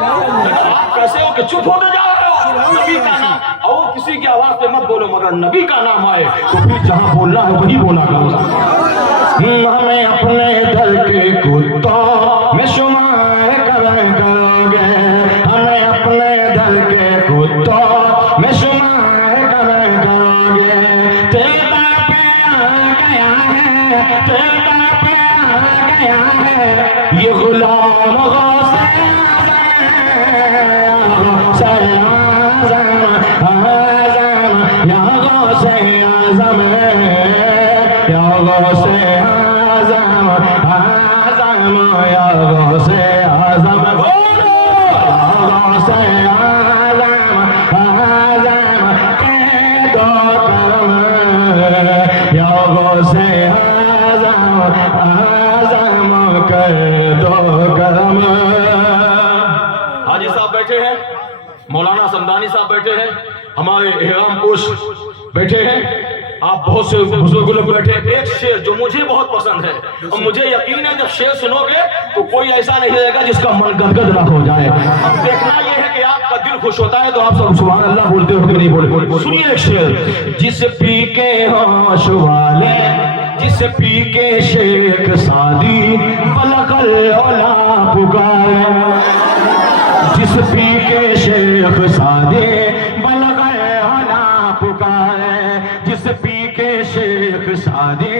آپ کیسے ہو کہ چپ ہوتے جا رہے ہو؟ نبی کا نام اور کسی کی آواز پہ مت بولو، مگر نبی کا نام آئے تو پھر جہاں بولنا ہے وہی بولا کرو۔ ہمیں اپنے در کے کتوں میں شمار کریں کرو گے، ہمیں اپنے در کے کتوں میں شمار کریں کرو گے۔ تیرا پہ آ گیا ہے، تیرا پہ آ گیا ہے یہ غلام غوث اعظم یا غوث اعظم یا غوث اعظم اعظم یا غوث اعظم غوث اعظم اعظم کے دو کرم یا غوث اعظم اعظم کے دو کرم۔ حاجی صاحب بیٹھے ہیں، مولانا سمدانی صاحب بیٹھے ہیں، ہمارے احرام پوش بیٹھے ہیں، آپ بہت سے بزرگ لوگ بیٹھے ہیں۔ ایک شعر جو مجھے بہت پسند ہے اور مجھے یقین ہے جب شعر سنو گے تو کوئی ایسا نہیں رہے گا جس کا من گدگد نہ ہو جائے۔ اب دیکھنا یہ ہے کہ آپ کا دل خوش ہوتا ہے تو آپ سب سبحان اللہ بولتے ہو کہ نہیں بولتے۔ سنیے ایک شعر، جس پی کے ہوش والے، جس پی کے شیخ سادی بلغ العلا پکارے، جس پی کے شیخ سادے بلغ العلا پکارے، جس پی کے شیخ سادے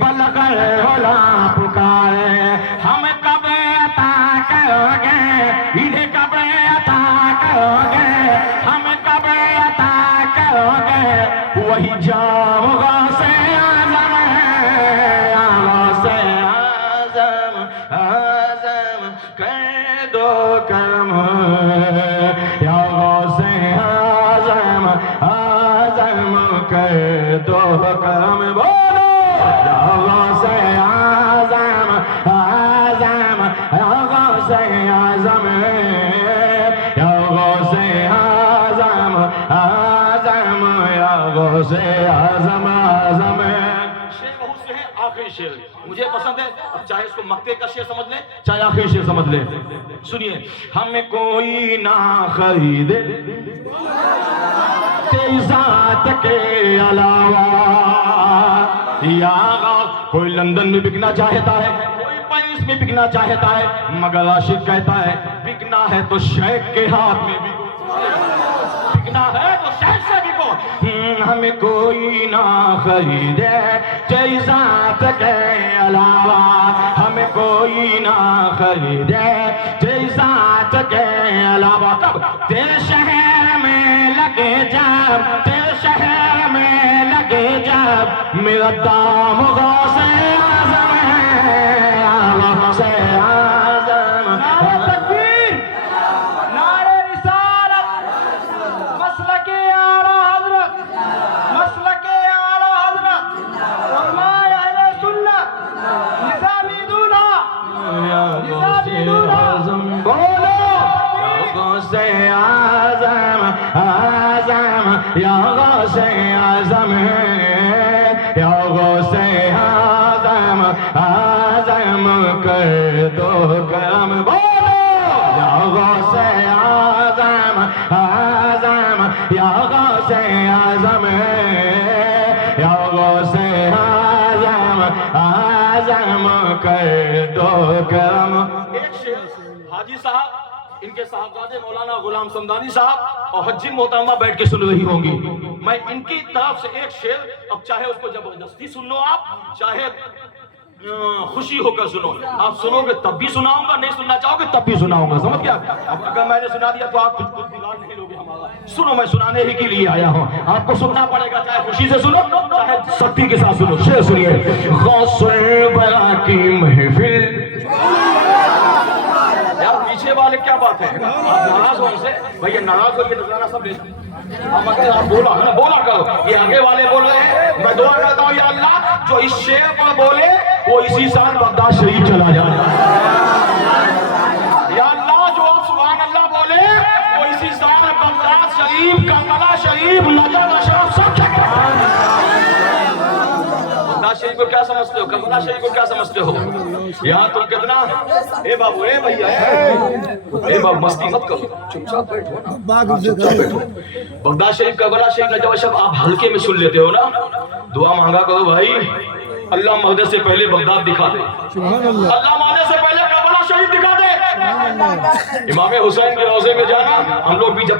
بلغ العلا پکارے، ہم کب عطا کرو گے انہیں کب عطا کرو گے، ہم کب عطا کرو گے وہی جام غوث اعظم ہے، غوث اعظم اعظم کر دو کرم یا غوث اعظم اعظم کر دو کرم، بولو یا غوث اعظم اعظم یا غوث اعظم یا غوث اعظم اعظم یا غوث اعظم اعظم۔ شعر بہت سے ہیں، آخری شعر مجھے پسند ہے، اب چاہے اس کو مکتے کا شعر سمجھ لیں چاہے آخری شعر سمجھ لیں۔ سنیے، ہمیں کوئی نہ خریدے تیری ذات کے علاوہ، یا کوئی لندن میں بکنا چاہتا ہے، کوئی پیرس میں بکنا چاہتا ہے، مگر عاشق کہتا ہے بکنا ہے تو شیخ کے ہاتھ میں بکو، بکنا ہے تو شیخ سے بکو۔ ہمیں کوئی نہ خریدے تیری ذات کے علاوہ، ہمیں کوئی نہ خریدے تیری ذات کے علاوہ، کب تیرے شہر میں لگے جب، تیرے شہر میں لگے جب میرا دام غوث اعظم ہے، غوث اعظم۔ نعرہ تکبیر، نعرہ رسالت، مسلک اعلیٰ حضرت، مسلک اعلیٰ حضرت، علماء اہل سنت، نظامی دولہا، نظامی دولہا، بولو غوث اعظم اعظم یا غوث اعظم یا غوث اعظم اعظم کر دو کرم، بولو یا غوث اعظم اعظم یا غوث اعظم یا غوث اعظم اعظم کر دو کرم۔ ایک شعر حاجی صاحب، ان کے صاحبزادے مولانا غلام سمدانی صاحب اور حجی محترمہ بیٹھ کے سن رہی ہوں گی، میں ان کی طرف سے ایک شعر، اب چاہے اس کو زبردستی سن لو آپ، چاہے خوشی ہو کر سنو، آپ سنو گے تب بھی سناؤں گا، نہیں سننا چاہو گے تب بھی سناؤں گا، سمجھ گیا؟ اب اگر میں نے سنا دیا تو آپ کچھ بگاڑ نہیں لوگے ہمارا، سنو میں سنانے ہی کے لیے آیا ہوں، آپ کو سننا پڑے گا، چاہے خوشی سے سنو چاہے سختی کے ساتھ سنو۔ شعر سنیے، غوث البرا کی محفل، یار پیچھے والے کیا بات ہے، آپ ناراض ہو ان سے، بھئی ناراض ہو یہ نظرانہ سب لے مگر آپ بولا ہے نا، بولا کرو، یہ آگے والے بول رہے ہیں، میں دعا کرتا ہوں یا اللہ جو اس شعر پر بولے وہ اسی سال بغداد شریف چلا جائے، یا اللہ جو سبحان اللہ بولے وہ اسی سال بغداد شریف، کربلا شریف، نجف اشرف سب جگہ شریف کو کیا سمجھتے ہو؟ کربلا شریف کو کیا سمجھتے ہو؟ یہاں تم کتنا اے بابو اے بھیا اے بابو مستی مت کرو، چپ چاپ بیٹھو نا، چپ چاپ بیٹھو۔ بغداد شریف کربلا شریف نجف شب آپ ہلکے میں سن لیتے ہو نا، دعا مانگا کرو بھائی، اللہ مہدے سے پہلے بغداد دکھا دے، اللہ مہدے سے پہلے کربلا شریف دکھا دے۔ امام حسین کے روضے میں جانا، ہم لوگ بھی جب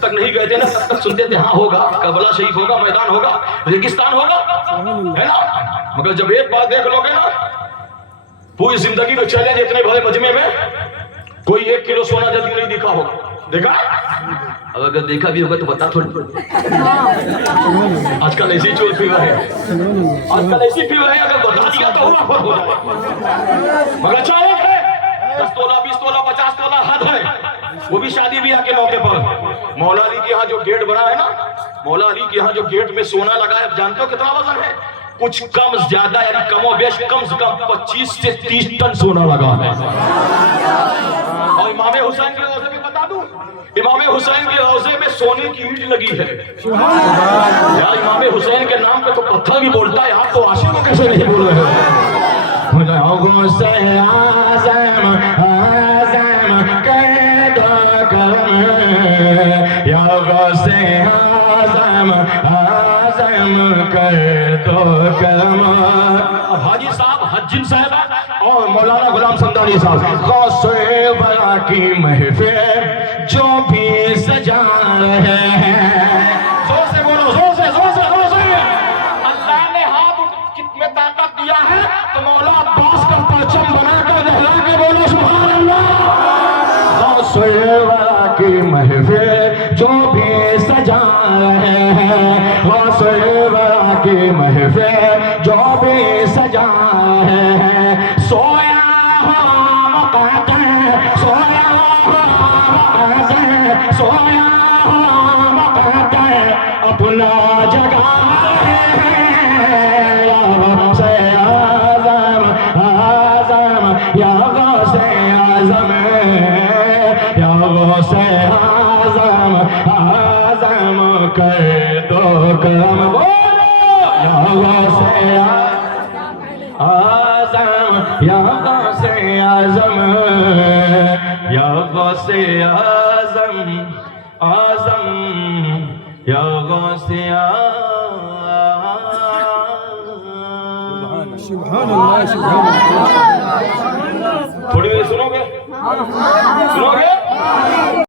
تک نہیں گئے تھے نا تب تک سنتے تھے ہاں ہوگا کربلا شریف ہوگا، میدان ہوگا، ریگستان ہوگا، ہے نا؟ مگر جب ایک بات دیکھ لو گے نا، پوری زندگی کو چیلنج اتنے بڑے مجمع میں کوئی 1 کلو سونا جلدی نہیں دکھا ہوگا، دیکھا؟ اب اگر دیکھا بھی ہوگا تو بتا تھوڑی، آج کل ایسی چول فیور ہے، آج کل ایسی فیور ہے، اگر بتا دیا تو ہوا پر ہو جائے، مگر چاہے 10 تولہ 20 تولہ 50 تولہ حد ہے، وہ بھی شادی بیاہ کے موقع پر۔ مولا علی کے ہاں جو گیٹ بنا ہے نا، مولا علی کے ہاں جو گیٹ میں سونا لگا ہے، جانتے ہو کتنا وزن ہے؟ کچھ کم زیادہ یعنی کم و بیش کم سے کم 25 سے 30 ٹن سونا لگا ہے۔ اور امام حسین کے روضے میں بتا دوں، امام حسین کے روضے میں سونے کی اینٹ لگی ہے۔ یار امام حسین کے نام پہ تو پتھر بھی بولتا ہے، آپ تو عاشقوں کیسے نہیں بول رہے ہیں؟ حاجی صاحب حجن صاحب اور مولانا غلام سمدانی صاحب، غوث بلا کی محفل جو بھی سجا رہے ہیں، زور سے بولو، زور سے زور سے زور سے، اللہ نے ہاتھ کتنے طاقت دیا ہے تو مولا عباس کا پرچم بنا کر لہرا کے بولو سبحان اللہ۔ غوث بلا کی محفل جو بھی سجا رہے ہیں، غوث بلا کی محفل جو بھی سجا رہے ہیں، سویا ہوا مقدر، سویا ہوا مقدر، سویا ہوا مقدر اپنا جگہ ہے، یا غوث اعظم اعظم، یا غوث اعظم، یا غوث اعظم اعظم کر دو کرم، یا غوث اعظم، یا غوث اعظم، یا غوث اعظم اعظم، یا غوث سبحان اللہ سبحان اللہ۔ تھوڑی دیر سنو گے؟ سنو گے؟